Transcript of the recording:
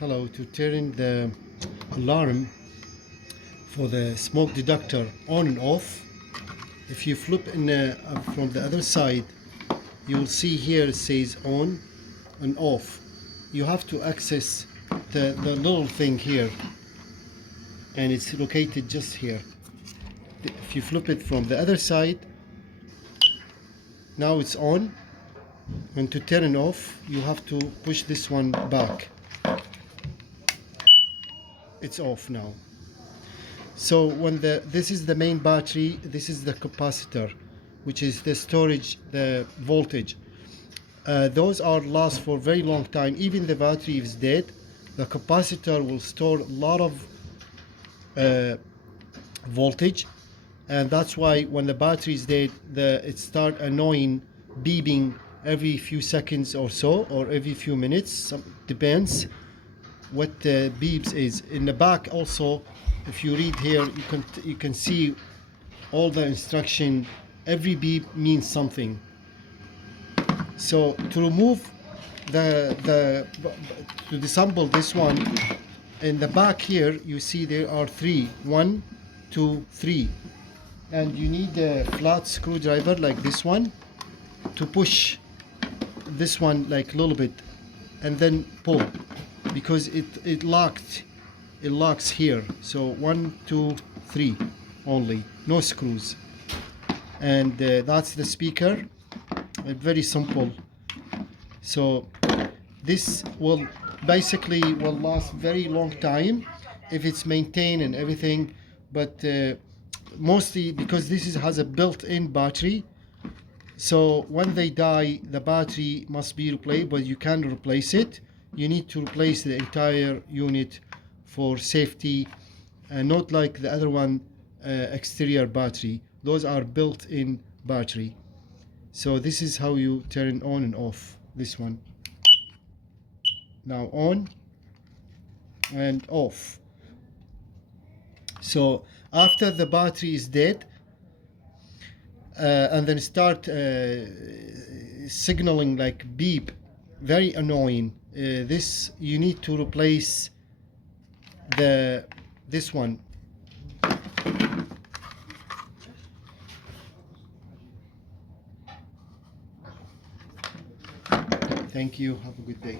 Hello, to turn the alarm for the smoke detector on and off, if you flip in from the other side, you'll see here it says on and off. You have to access the little thing here, and it's located just here. If you flip it from the other side, now it's on, and to turn it off you have to push this one back. It's off now. So when this is the main battery, this is the capacitor, which is the storage, the voltage. Those are last for a very long time. Even the battery is dead, the capacitor will store a lot of voltage, and that's why when the battery is dead, it start annoying, beeping every few seconds or so, or every few minutes. Depends what the beeps is. In the back also, if you read here, you can see all the instruction. Every beep means something. So to remove to disassemble this one, in the back here you see there are three, 1, 2, 3, and you need a flat screwdriver like this one to push this one like a little bit and then pull, because it locks here. So 1, 2, 3 only, no screws. And that's the speaker. Very simple. So this will basically will last very long time if it's maintained and everything, but mostly because this has a built-in battery. So when they die, the battery must be replaced, but you can replace it. You need to replace the entire unit for safety, and not like the other one, exterior battery. Those are built-in battery. So this is how you turn on and off this one. Now on and off. So after the battery is dead, and then start signaling like beep, very annoying. This you need to replace this one. Thank you. Have a good day.